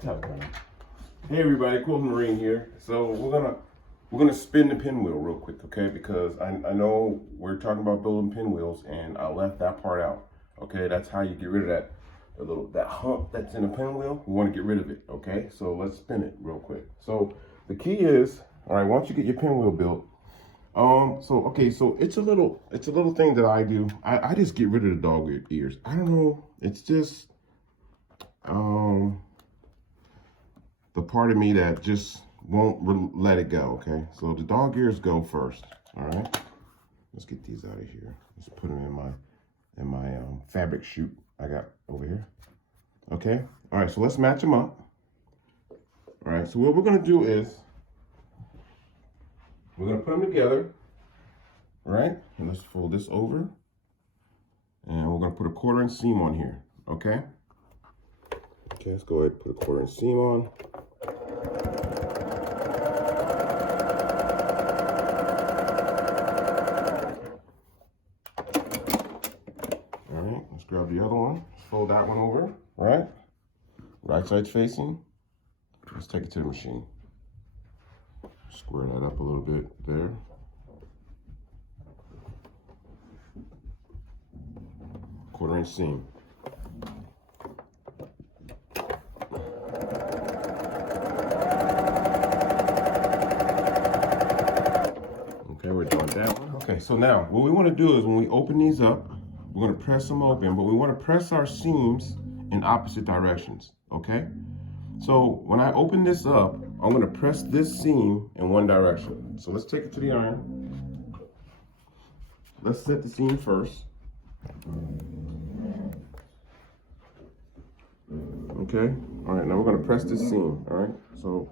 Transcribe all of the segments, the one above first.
tell it, man. Hey everybody, Quilt Marine here. So we're gonna spin the pinwheel real quick, okay? Because I know we're talking about building pinwheels, and I left that part out. Okay, that's how you get rid of that hump that's in a pinwheel. We want to get rid of it. Okay, so let's spin it real quick. So the key is, all right, once you get your pinwheel built, so it's a little thing that I do. I just get rid of the dog ears. I don't know. It's just the part of me that just won't let it go. Okay, so the dog ears go first. All right, let's get these out of here. Let's put them in my fabric chute I got over here. Okay, all right, so let's match them up. All right, so what we're gonna do is we're gonna put them together, right? And let's fold this over, and we're gonna put a 1/4" seam on here. Okay, let's go ahead and put a 1/4" seam on. All right, let's grab the other one. Fold that one over, right? Right side's facing. Let's take it to the machine. Square that up a little bit there. Quarter inch seam. Okay, we're done that one. Okay, so now what we want to do is when we open these up, we're going to press them open, but we want to press our seams in opposite directions. Okay, so when I open this up, I'm going to press this seam in one direction. So let's take it to the iron. Let's set the seam first. Okay, all right, now we're going to press this seam. All right, so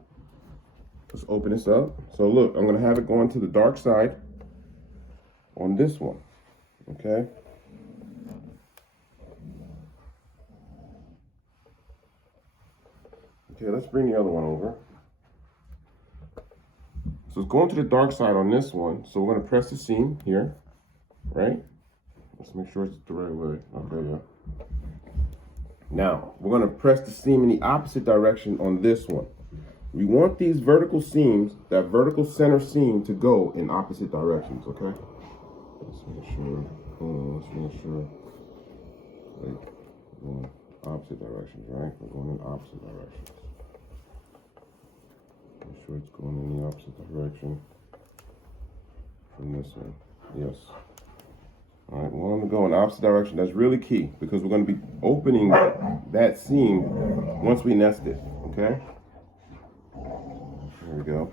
let's open this up. So look, I'm going to have it going to the dark side on this one. Okay. Okay, let's bring the other one over. So it's going to the dark side on this one. So we're going to press the seam here, right? Let's make sure it's the right way. Okay, yeah. Now, we're going to press the seam in the opposite direction on this one. We want these vertical seams, that vertical center seam, to go in opposite directions, okay? Let's make sure, let's make sure, like, we're going opposite directions, right? We're going in opposite directions. Make sure it's going in the opposite direction from this one. Yes. All right, we want them to go in the opposite direction. That's really key because we're going to be opening that seam once we nest it, okay? There we go.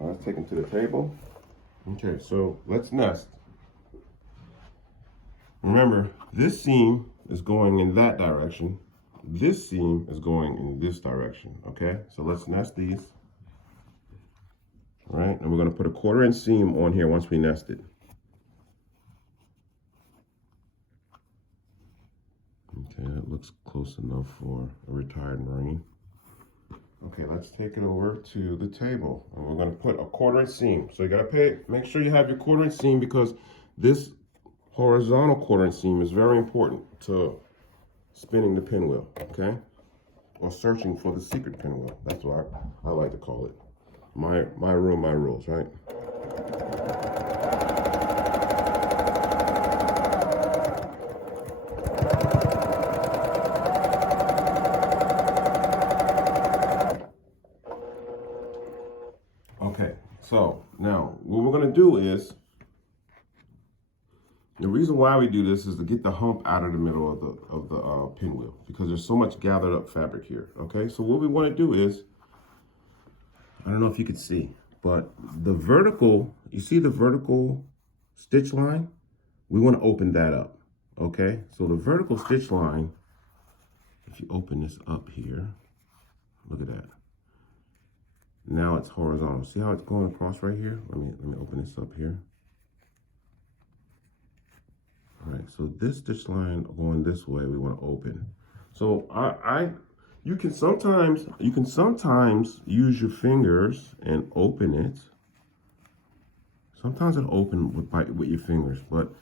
All right, let's take them to the table. Okay, so let's nest. Remember, this seam is going in that direction. This seam is going in this direction, okay? So let's nest these. All right, and we're gonna put a 1/4" seam on here once we nest it. Okay, that looks close enough for a retired Marine. Okay, let's take it over to the table. And we're gonna put a 1/4" seam. So you gotta make sure you have your 1/4" seam because this horizontal 1/4" seam is very important to spinning the pinwheel, okay? Or searching for the secret pinwheel. That's what I like to call it. My room, my rules, right? Okay, so now what we're gonna do is, the reason why we do this is to get the hump out of the middle of the pinwheel because there's so much gathered up fabric here. Okay, so what we want to do is, I don't know if you could see, but the vertical, you see the vertical stitch line? We want to open that up. Okay, so the vertical stitch line, if you open this up here, look at that. Now it's horizontal. See how it's going across right here? Let me open this up here. All right, so this stitch line going this way, we want to open. So you can sometimes use your fingers and open it. Sometimes it'll open with your fingers, but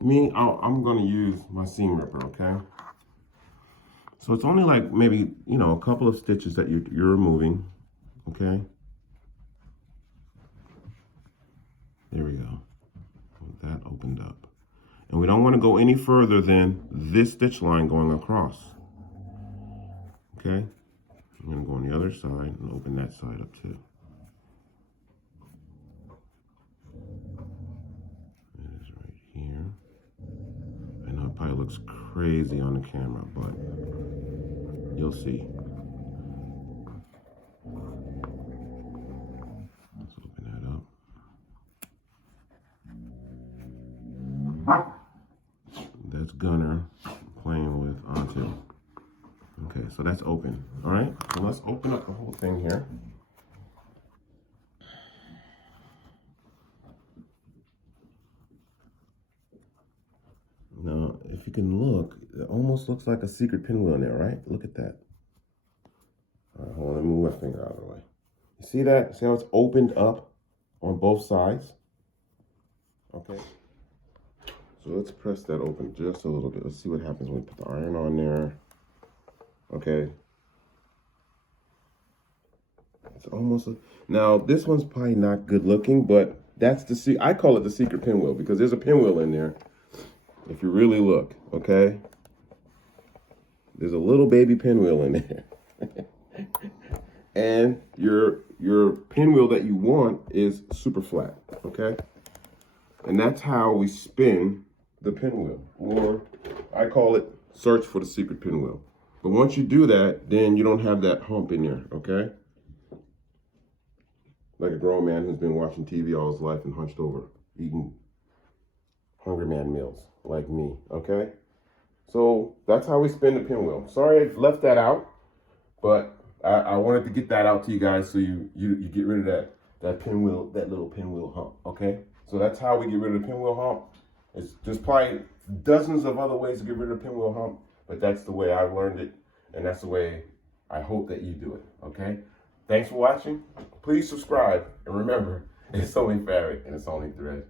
me, I'm gonna use my seam ripper, okay? So it's only like maybe, you know, a couple of stitches that you're removing, okay? There we go. That opened up. And we don't want to go any further than this stitch line going across. Okay? I'm going to go on the other side and open that side up too. It is right here. I know it probably looks crazy on the camera, but you'll see. Let's open that up. That's Gunner playing with Onto. Okay, so that's open. All right, so let's open up the whole thing here. Now, if you can look, it almost looks like a secret pinwheel in there, right? Look at that. All right, hold on, let me move my finger out of the way. You see that? See how it's opened up on both sides? Okay. So let's press that open just a little bit. Let's see what happens when we put the iron on there. Okay. It's almost now this one's probably not good looking, but that's I call it the secret pinwheel because there's a pinwheel in there. If you really look, okay? There's a little baby pinwheel in there. And your pinwheel that you want is super flat, okay? And that's how we spin the pinwheel, or I call it search for the secret pinwheel. But once you do that, then you don't have that hump in there, okay? Like a grown man who's been watching TV all his life and hunched over, eating Hungry Man meals, like me, okay? So that's how we spin the pinwheel. Sorry I left that out, but I wanted to get that out to you guys so you get rid of that pinwheel, that little pinwheel hump, okay? So that's how we get rid of the pinwheel hump. There's probably dozens of other ways to get rid of the pinwheel hump, but that's the way I learned it, and that's the way I hope that you do it, okay? Thanks for watching. Please subscribe, and remember, it's only fabric and it's only thread.